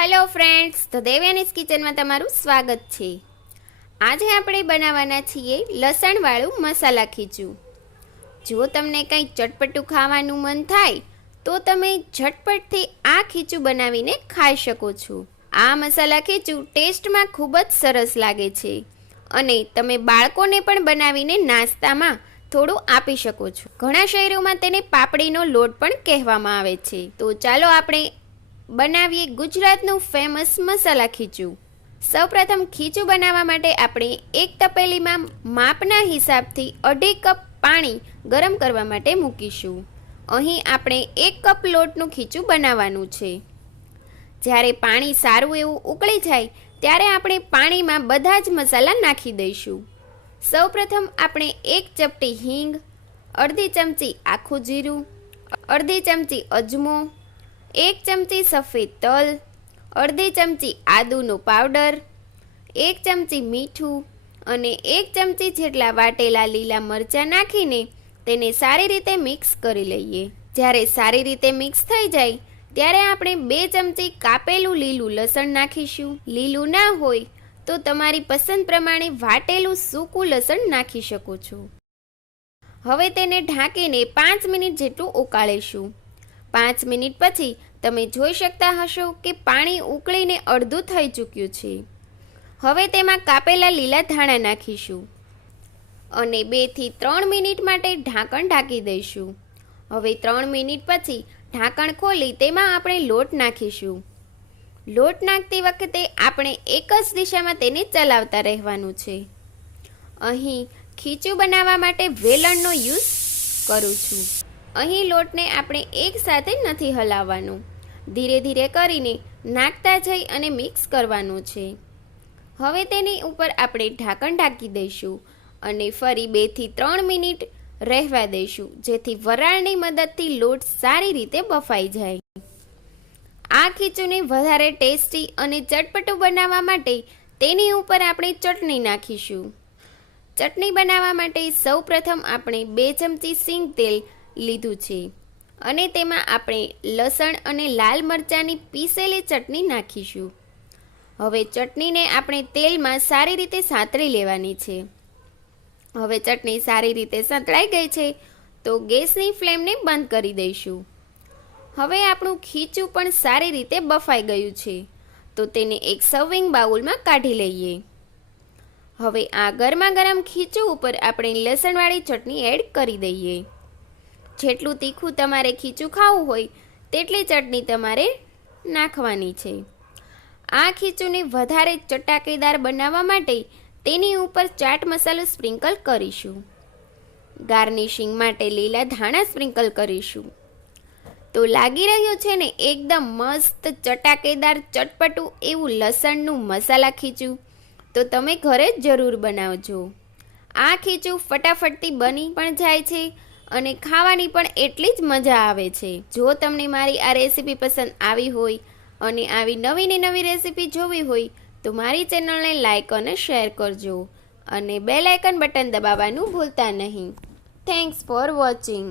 Hello friends, तो देव्यानीज kitchen में तमारू स्वागत छे। आज આપણે બનાવવાના છીએ લસણવાળું મસાલા ખીચું। જો તમને કંઈ ચટપટું ખાવાનું મન થાય તો તમે ઝટપટથી આ ખીચું બનાવીને ખાઈ શકો છો। આ મસાલા ખીચું ટેસ્ટમાં ખૂબ જ સરસ લાગે છે અને તમે બાળકોને પણ બનાવીને નાસ્તામાં થોડું આપી શકો છો। ઘણા શહેરોમાં તેને પાપડીનો લોટ પણ કહેવામાં આવે છે। તો ચાલો આપણે બનાવીએ ગુજરાતનું ફેમસ મસાલા ખીચું। સૌપ્રથમ ખીચું બનાવવા માટે આપણે એક તપેલીમાં માપના હિસાબથી 2.5 કપ પાણી ગરમ કરવા માટે મૂકીશું। અહીં આપણે 1 કપ લોટનું ખીચું બનાવવાનું છે। જ્યારે પાણી સારું એવું ઉકળી જાય ત્યારે આપણે પાણીમાં બધા જ મસાલા નાખી દઈશું। સૌપ્રથમ આપણે 1 ચપટી હિંગ, અડધી ચમચી આખું જીરું, અડધી ચમચી અજમો, 1 ચમચી સફેદ તલ, અડધી ચમચી આદુનો પાવડર, 1 ચમચી મીઠું અને 1 ચમચી જેટલા વાટેલા લીલા મરચાં નાખીને તેને સારી રીતે મિક્સ કરી લઈએ। જ્યારે સારી રીતે મિક્સ થઈ જાય ત્યારે આપણે 2 ચમચી કાપેલું લીલું લસણ નાખીશું। લીલું ના હોય તો તમારી પસંદ પ્રમાણે વાટેલું સૂકું લસણ નાખી શકો છો। હવે તેને ઢાંકીને 5 મિનિટ જેટલું ઉકાળીશું। 5 મિનિટ પછી તમે જોઈ શકતા હશો કે પાણી ઉકળીને અડધું થઈ ચૂક્યું છે। હવે તેમાં કાપેલા લીલા ધાણા નાખીશું અને 2 થી 3 મિનિટ માટે ઢાંકણ ઢાંકી દઈશું। હવે 3 મિનિટ પછી ઢાંકણ ખોલી તેમાં આપણે લોટ નાખીશું। લોટ નાખતી વખતે આપણે એક જ દિશામાં તેને ચલાવતા રહેવાનું છે। અહીં ખીચું બનાવવા માટે વેલણનો યુઝ કરું છું। અહીં લોટને આપણે એક સાથે નથી હલાવવાનો, ધીરે ધીરે કરીને નાખતા જઈ અને મિક્સ કરવાનું છે। હવે તેની ઉપર આપણે ઢાંકણ ઢાંકી દઈશું અને ફરી 2 થી 3 મિનિટ રહેવા દઈશું, જેથી વરાળની મદદથી લોટ સારી રીતે બફાઈ જાય। આ ખીચુંને વધારે ટેસ્ટી અને ચટપટું બનાવવા માટે તેની ઉપર આપણે ચટણી નાખીશું। ચટણી બનાવવા માટે સૌપ્રથમ આપણે 2 ચમચી સિંગ તેલ લીધું છે અને તેમાં આપણે લસણ અને લાલ મરચાંની પીસેલી ચટણી નાખીશું। હવે ચટણીને આપણે તેલમાં સારી રીતે સાંતળી લેવાની છે। હવે ચટણી સારી રીતે સાંતળાઈ ગઈ છે તો ગેસની ફ્લેમને બંધ કરી દઈશું। હવે આપણું ખીચું પણ સારી રીતે બફાઈ ગયું છે તો તેને એક સર્વિંગ બાઉલમાં કાઢી લઈએ। હવે આ ગરમા ગરમ ખીચું ઉપર આપણે લસણવાળી ચટણી એડ કરી દઈએ। જેટલું તીખું તમારે ખીચું ખાવું હોય તેટલી ચટણી તમારે નાખવાની છે। આ ખીચુંને વધારે ચટાકેદાર બનાવવા માટે તેની ઉપર ચાટ મસાલો સ્પ્રિંકલ કરીશું। ગાર્નિશિંગ માટે લીલા ધાણા સ્પ્રિંકલ કરીશું। તો લાગી રહ્યું છે ને એકદમ મસ્ત ચટાકેદાર ચટપટું એવું લસણનું મસાલા ખીચું। તો તમે ઘરે જ જરૂર બનાવજો। આ ખીચું ફટાફટથી બની પણ જાય છે અને ખાવાની પણ એટલી જ મજા આવે છે। જો તમને મારી આ રેસીપી પસંદ આવી હોય અને આવી નવી ને નવી રેસીપી જોવી હોય તો મારી ચેનલને લાઈક અને શેર કરજો અને બેલ આઇકન બટન દબાવવાનું ભૂલતા નહીં। Thanks for watching.